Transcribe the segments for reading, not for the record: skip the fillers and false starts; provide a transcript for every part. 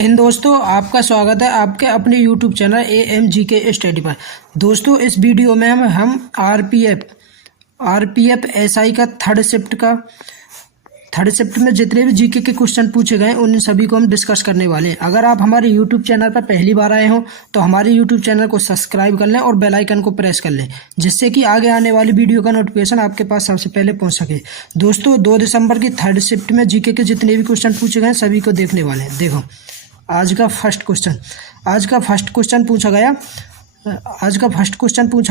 इन दोस्तों आपका स्वागत है आपके अपने YouTube चैनल AMGK स्टडी पर। दोस्तों इस वीडियो में हम आरपीएफ एसआई का थर्ड शिफ्ट में जितने भी जीके के क्वेश्चन पूछे गए उन सभी को हम डिस्कस करने वाले हैं। अगर आप हमारे YouTube चैनल पर पहली बार आए हो तो हमारे YouTube चैनल को सब्सक्राइब कर लें और बेल आइकन को प्रेस कर लें, जिससे कि आगे आने वाली वीडियो का नोटिफिकेशन आपके पास सबसे पहले पहुंच सके। दोस्तों 2 दिसंबर की थर्ड शिफ्ट में जीके के जितने भी क्वेश्चन पूछे गए सभी को देखने वाले हैं। देखो आज का फर्स्ट क्वेश्चन पूछा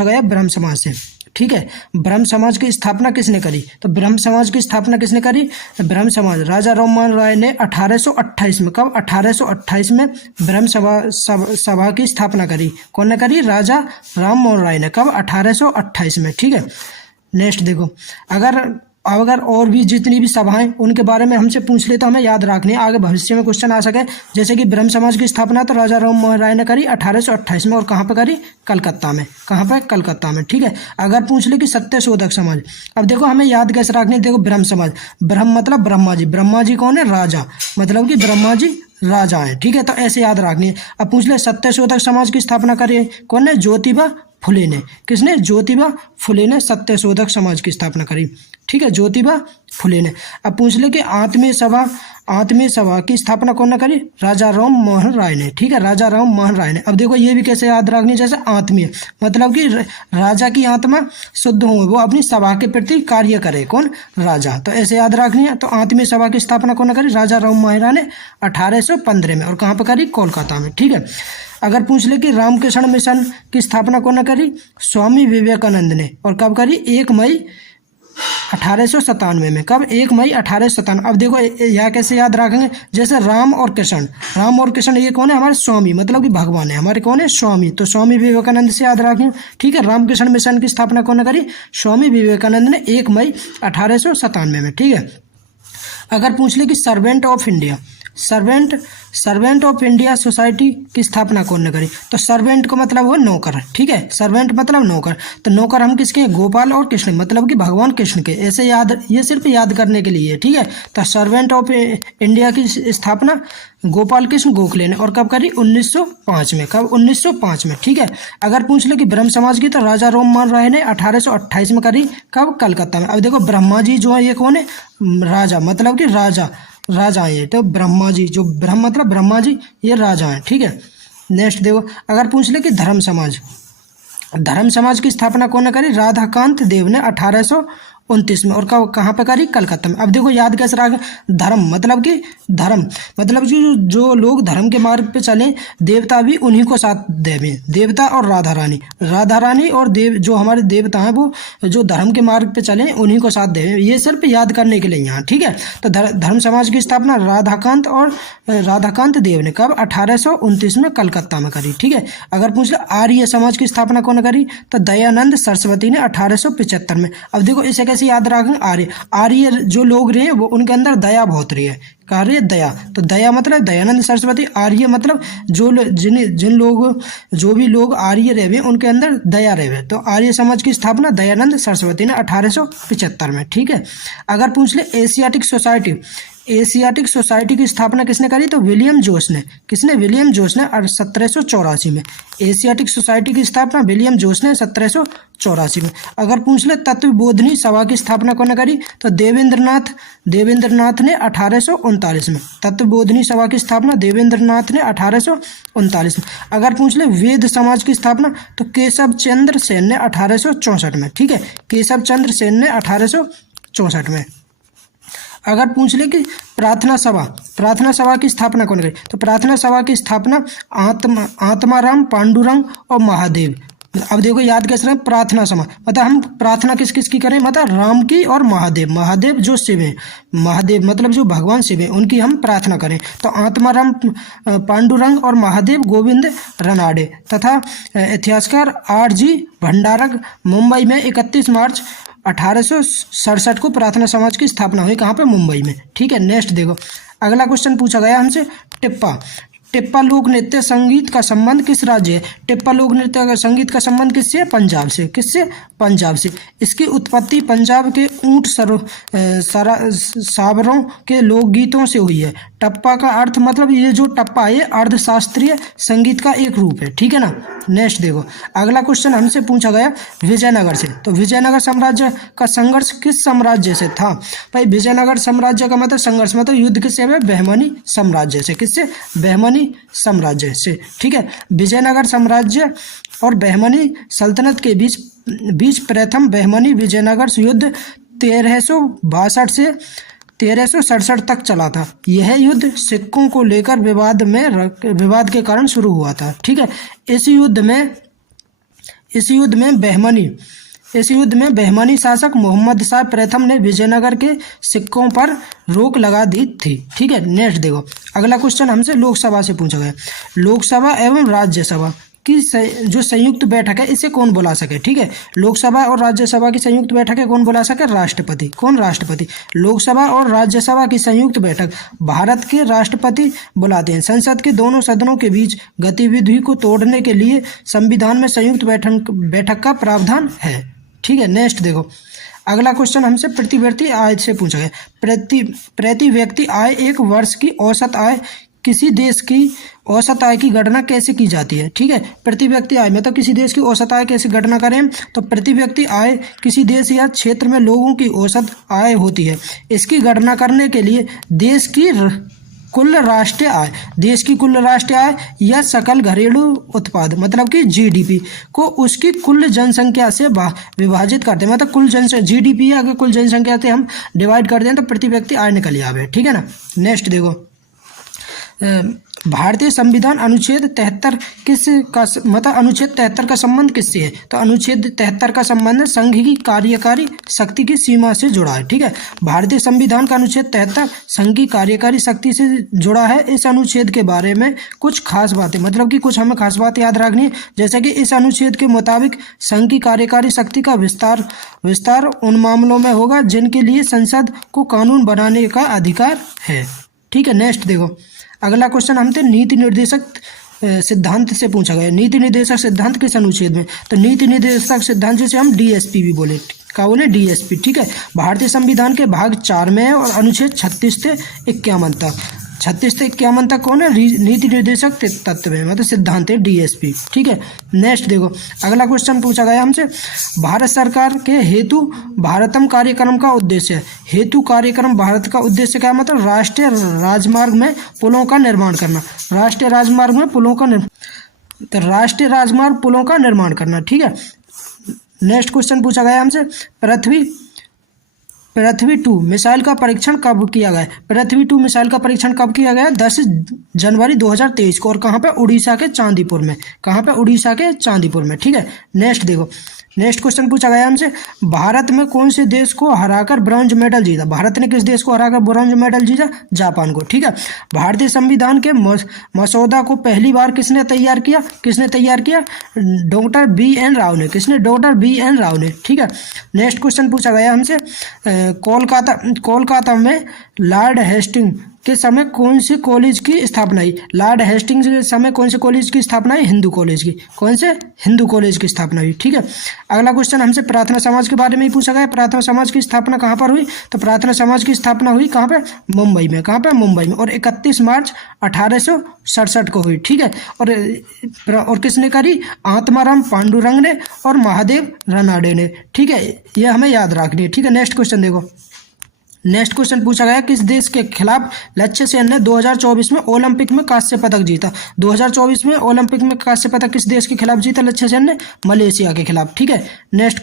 गया ब्रह्म समाज से। ठीक है, ब्रह्म समाज की स्थापना किसने करी? तो ब्रह्म समाज की स्थापना किसने करी? ब्रह्म समाज राजा राम मोहन राय ने 1828 में, कब? 1828 में ब्रह्म सभा की स्थापना करी। कौन ने करी? राजा राम मोहन राय ने। कब? 1828 में। ठीक है, नेक्स्ट देखो, अगर और भी जितनी भी सभाएं उनके बारे में हमसे पूछ ले तो हमें याद रखनी है, आगे भविष्य में क्वेश्चन आ सके। जैसे कि ब्रह्म समाज की स्थापना तो राजा राम मोहन राय ने करी 1828 में, और कहाँ पे करी? कलकत्ता में। कहाँ पे? कलकत्ता में। ठीक है, अगर पूछ ले कि सत्यशोधक समाज, अब देखो हमें याद कैसे रखनी है। देखो ब्रह्म समाज, ब्रह्म मतलब ब्रह्मा जी, ब्रह्मा जी कौन है? राजा, मतलब कि ब्रह्मा जी राजा है। ठीक है, तो ऐसे याद रखनी है। अब पूछ ले सत्यशोधक समाज की स्थापना करी कौन ने? ज्योतिबा फुले ने। किसने? ज्योतिबा फुले ने सत्यशोधक समाज की स्थापना करी। ठीक है, ज्योतिबा फुले ने। अब पूछ ले कि आत्मीय सभा की स्थापना कौन ने करी? राजा राम मोहन राय ने। ठीक है, राजा राम मोहन राय ने। अब देखो ये भी कैसे याद रखनी, जैसे आत्मीय मतलब कि राजा की आत्मा शुद्ध हो, वो अपनी सभा के प्रति कार्य करे। कौन? राजा। तो ऐसे याद रखनी है। तो आत्मीय सभा की स्थापना कौन ने करी? राजा राम मोहन राय ने 1815 में, और कहाँ पर करी? कोलकाता में। ठीक है, अगर पूछ ले कि रामकृष्ण मिशन की स्थापना कौन ने करी? स्वामी विवेकानंद ने। और कब करी? 1 मई 1897 में। कब? 1 मई 1897। अब देखो यह कैसे याद रखेंगे, जैसे राम और कृष्ण ये कौन है? हमारे स्वामी, मतलब कि भगवान है हमारे। कौन है? स्वामी। तो स्वामी विवेकानंद से याद रखेंगे। ठीक है, रामकृष्ण मिशन की स्थापना कौन ने करी? स्वामी विवेकानंद ने 1 मई 1897 में। ठीक है, अगर पूछ ले कि सर्वेंट ऑफ इंडिया सोसाइटी की स्थापना कौन ने करी? तो सर्वेंट को मतलब वो नौकर। ठीक है, सर्वेंट मतलब नौकर। तो नौकर हम किसके? गोपाल और कृष्ण, मतलब कि भगवान कृष्ण के। ऐसे याद, ये सिर्फ याद करने के लिए। ठीक है, तो सर्वेंट ऑफ इंडिया की स्थापना गोपाल कृष्ण गोखले ने। और कब करी? 1905 में। कब? 1905 में। ठीक है, अगर पूछ ले कि ब्रह्म समाज की, तो राजा राम मोहन राय ने 1828 में करी। कब? कलकत्ता में। अब देखो ब्रह्मा जी जो है ये कौन है? राजा, मतलब कि राजा है। तो ब्रह्मा जी, जो ब्रह्म मतलब ब्रह्मा जी, ये राजा है। ठीक है, नेक्स्ट देखो, अगर पूछ ले कि धर्म समाज की स्थापना कौन ने करी? राधाकांत देव ने 1829 में। और कहाँ पे करी? कलकत्ता में। अब देखो याद कैसे रखें, धर्म मतलब कि जो लोग धर्म के मार्ग पे चले, देवता भी उन्हीं को साथ देवे। देवता और राधा रानी और देव, जो हमारे देवता हैं वो जो धर्म के मार्ग पे चले उन्हीं को साथ देवे। ये सिर्फ याद करने के लिए यहाँ। ठीक है, तो धर्म समाज की स्थापना राधाकांत देव ने कब? 1829 में कलकत्ता में करी। ठीक है, अगर पूछ ले आर्य समाज की स्थापना कौन करी? तो दयानंद सरस्वती ने 1875 में। अब देखो इसे कैसे याद रखेंगे? आर्य जो लोग रहे वो उनके अंदर दया बहुत रही है। कार्य दया, तो दया मतलब दयानंद सरस्वती। आर्य मतलब जो भी लोग आर्य रहे उनके अंदर दया रहे। तो आर्य समाज की स्थापना दयानंद सरस्वती ने 1875 में। ठीक है, अगर पूछ ले एशियाटिक सोसाइटी की स्थापना किसने करी? तो विलियम जोस ने। किसने? विलियम जोस ने 1784 में। एशियाटिक सोसाइटी की स्थापना विलियम जोस ने 1784 में। अगर पूछ ले तत्वबोधिनी सभा की स्थापना कौन ने करी? तो देवेंद्रनाथ ने 1839 में। तत्वबोधिनी सभा की स्थापना देवेंद्रनाथ ने 1839 में। अगर पूछ ले वेद समाज की स्थापना, तो केशव चंद्र सेन ने 1864 में। ठीक है, केशव चंद्र सेन ने 1864 में। अगर पूछ ले कि प्रार्थना सभा की स्थापना कौन करी? तो प्रार्थना सभा की स्थापना आत्माराम, पांडुरंग और महादेव। अब देखो याद कैसे रहे, प्रार्थना सभा मतलब हम प्रार्थना किस किस की करें? मतलब राम की और महादेव जो शिव है, महादेव मतलब जो भगवान शिव है उनकी हम प्रार्थना करें। तो आत्माराम, पांडुरंग और महादेव गोविंद रनाडे। तथा इतिहासकार RG भंडारक, मुंबई में 31 मार्च 1867 को प्रार्थना समाज की स्थापना हुई। कहाँ पे? मुंबई में। ठीक है, नेक्स्ट देखो, अगला क्वेश्चन पूछा गया हमसे टिप्पा लोक नृत्य संगीत का संबंध किस राज्य है? टिप्पा लोक नृत्य का संगीत का संबंध किससे है? पंजाब से। किससे? पंजाब से। इसकी उत्पत्ति पंजाब के ऊंट सावरों के लोकगीतों से हुई है। टप्पा का अर्थ मतलब ये जो टप्पा है अर्धशास्त्रीय संगीत का एक रूप है, ठीक है ना। नेक्स्ट देखो, अगला क्वेश्चन हमसे पूछा गया विजयनगर से। तो विजयनगर साम्राज्य का संघर्ष किस साम्राज्य से था? भाई विजयनगर साम्राज्य का मतलब संघर्ष मतलब युद्ध किससे है? बहमनी साम्राज्य से। किससे? बहमनी साम्राज्य से, ठीक है। विजयनगर साम्राज्य और बहमनी सल्तनत के बीच प्रथम बहमनी विजयनगर युद्ध 1362 से 1367 तक चला था। यह युद्ध सिक्कों को लेकर विवाद के कारण शुरू हुआ था, ठीक है। इस युद्ध में बहमनी शासक मोहम्मद शाह प्रथम ने विजयनगर के सिक्कों पर रोक लगा दी थी, ठीक है। नेक्स्ट देखो, अगला क्वेश्चन हमसे लोकसभा से पूछा गया। लोकसभा एवं राज्यसभा की जो संयुक्त बैठक है इसे कौन बुला सके? ठीक है, लोकसभा और राज्यसभा की संयुक्त बैठक है कौन बुला सके? राष्ट्रपति। कौन? राष्ट्रपति। लोकसभा और राज्यसभा की संयुक्त बैठक भारत के राष्ट्रपति बुलाते हैं। संसद के दोनों सदनों के बीच गतिविधि को तोड़ने के लिए संविधान में संयुक्त बैठक का प्रावधान है, ठीक है। नेक्स्ट देखो, अगला क्वेश्चन हमसे प्रति व्यक्ति आय से पूछा गया। प्रति व्यक्ति आय एक वर्ष की औसत आय किसी देश की औसत आय की गणना कैसे की जाती है? ठीक है, प्रति व्यक्ति आय मतलब किसी देश की औसत आय कैसे गणना करें? तो प्रति व्यक्ति आय किसी देश या क्षेत्र में लोगों की औसत आय होती है। इसकी गणना करने के लिए देश की कुल राष्ट्रीय आय या सकल घरेलू उत्पाद मतलब कि जीडीपी को उसकी कुल जनसंख्या से विभाजित करते हैं। मतलब कुल जनसंख्या जीडीपी अगर कुल जनसंख्या से हम डिवाइड कर दें तो प्रति व्यक्ति आय निकल आवे, ठीक है ना। नेक्स्ट देखो, भारतीय संविधान अनुच्छेद 73 का संबंध किससे है? तो अनुच्छेद 73 का संबंध संघ की कार्यकारी शक्ति की सीमा से जुड़ा है, ठीक है। भारतीय संविधान का अनुच्छेद 73 संघ की कार्यकारी शक्ति से जुड़ा है। इस अनुच्छेद के बारे में कुछ खास बातें मतलब कि कुछ हमें खास बात याद रखनी है, जैसे कि इस अनुच्छेद के मुताबिक संघ की कार्यकारी शक्ति का विस्तार उन मामलों में होगा जिनके लिए संसद को कानून बनाने का अधिकार है, ठीक है। नेक्स्ट देखो, अगला क्वेश्चन हमसे नीति निर्देशक सिद्धांत से पूछा गया। नीति निर्देशक सिद्धांत किस अनुच्छेद में? तो नीति निर्देशक सिद्धांत जिसे हम डीएसपी भी बोले, क्या बोले? डीएसपी, ठीक है। भारतीय संविधान के भाग 4 में है और अनुच्छेद 36 से 51 तक 36 से 51 तक कौन है? नीति निर्देशक तत्व है मतलब सिद्धांत है डीएसपी, ठीक है। नेक्स्ट देखो, अगला क्वेश्चन पूछा गया हमसे भारत सरकार के हेतु भारतम कार्यक्रम का उद्देश्य है। हेतु कार्यक्रम भारत का उद्देश्य क्या मतलब? राष्ट्रीय राजमार्ग में पुलों का निर्माण करना। राष्ट्रीय राजमार्ग में पुलों का निर्माण करना, ठीक है। नेक्स्ट क्वेश्चन पूछा गया हमसे पृथ्वी 2 मिसाइल का परीक्षण कब किया गया? पृथ्वी 2 मिसाइल का परीक्षण कब किया गया? 10 जनवरी 2023 को। और कहाँ पे? उड़ीसा के चांदीपुर में। कहाँ पे? उड़ीसा के चांदीपुर में, ठीक है। नेक्स्ट देखो, नेक्स्ट क्वेश्चन पूछा गया हमसे भारत में कौन से देश को हराकर ब्रॉन्ज मेडल जीता? भारत ने किस देश को हराकर ब्रॉन्ज मेडल जीता? जापान को, ठीक है। भारतीय संविधान के मसौदा को पहली बार किसने तैयार किया? डॉक्टर बी एन राव ने। किसने? डॉक्टर बी एन राव ने, ठीक है। नेक्स्ट क्वेश्चन पूछा गया हमसे कोलकाता में लॉर्ड हेस्टिंग के समय कौन सी कॉलेज की स्थापना हुई? लॉर्ड हेस्टिंग्स के समय कौन से कॉलेज की स्थापना हुई? हिंदू कॉलेज की। कौन से? हिंदू कॉलेज की स्थापना हुई, ठीक है। अगला क्वेश्चन हमसे प्रार्थना समाज के बारे में ही पूछा गया। प्रार्थना समाज की स्थापना कहाँ पर हुई? तो प्रार्थना समाज की स्थापना हुई कहाँ पे? मुंबई में। कहाँ पे? मुंबई में। और 31 मार्च 1867 को हुई, ठीक है। और किसने करी? आत्माराम पांडुरंग ने और महादेव रानडे ने, ठीक है। ये हमें याद रखनी है, ठीक है। नेक्स्ट क्वेश्चन देखो, नेक्स्ट क्वेश्चन पूछा गया किस देश के खिलाफ लक्ष्य सेन ने 2024 में ओलंपिक में कांस्य पदक जीता? 2024 में ओलंपिक में कांस्य पदक किस देश के खिलाफ जीता? लक्ष्य सेन ने मलेशिया के खिलाफ, ठीक है। नेक्स्ट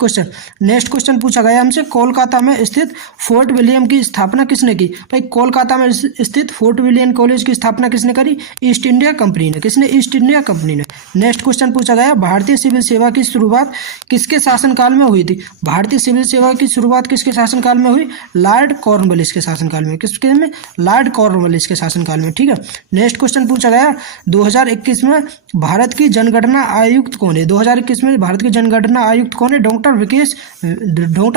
क्वेश्चन पूछा गया हमसे कोलकाता में स्थित फोर्ट विलियम की स्थापना किसने की? भाई कोलकाता में स्थित फोर्ट विलियम कॉलेज की स्थापना किसने करी? ईस्ट इंडिया कंपनी ने। किसने? ईस्ट इंडिया कंपनी ने। नेक्स्ट क्वेश्चन पूछा गया भारतीय सिविल सेवा की शुरुआत किसके शासनकाल में हुई थी? भारतीय सिविल सेवा की शुरुआत किसके शासनकाल में हुई? लॉर्ड कॉर्नवालिस के शासनकाल में। किसके में? लॉर्ड कॉर्नवालिस के शासनकाल में। ठीक है, नेक्स्ट क्वेश्चन पूछा गया 2021 में भारत की जनगणना आयुक्त कौन है? 2021 में भारत की जनगणना आयुक्त कौन है? डॉक्टर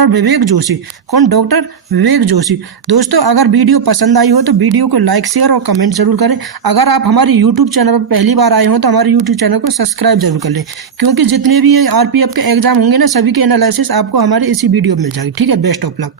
विवेक जोशी। कौन? डॉक्टर विवेक जोशी। दोस्तों अगर वीडियो पसंद आई हो तो वीडियो को लाइक शेयर और कमेंट जरूर करें। अगर आप हमारे यूट्यूब चैनल पर पहली बार आए हो तो हमारे यूट्यूब चैनल को सब्सक्राइब जरूर कर लें, क्योंकि जितने भी आरपीएफ के एग्जाम होंगे ना, सभी के एनालिसिस आपको हमारे इसी वीडियो में मिल जाएगी। ठीक है, बेस्ट ऑफ लक।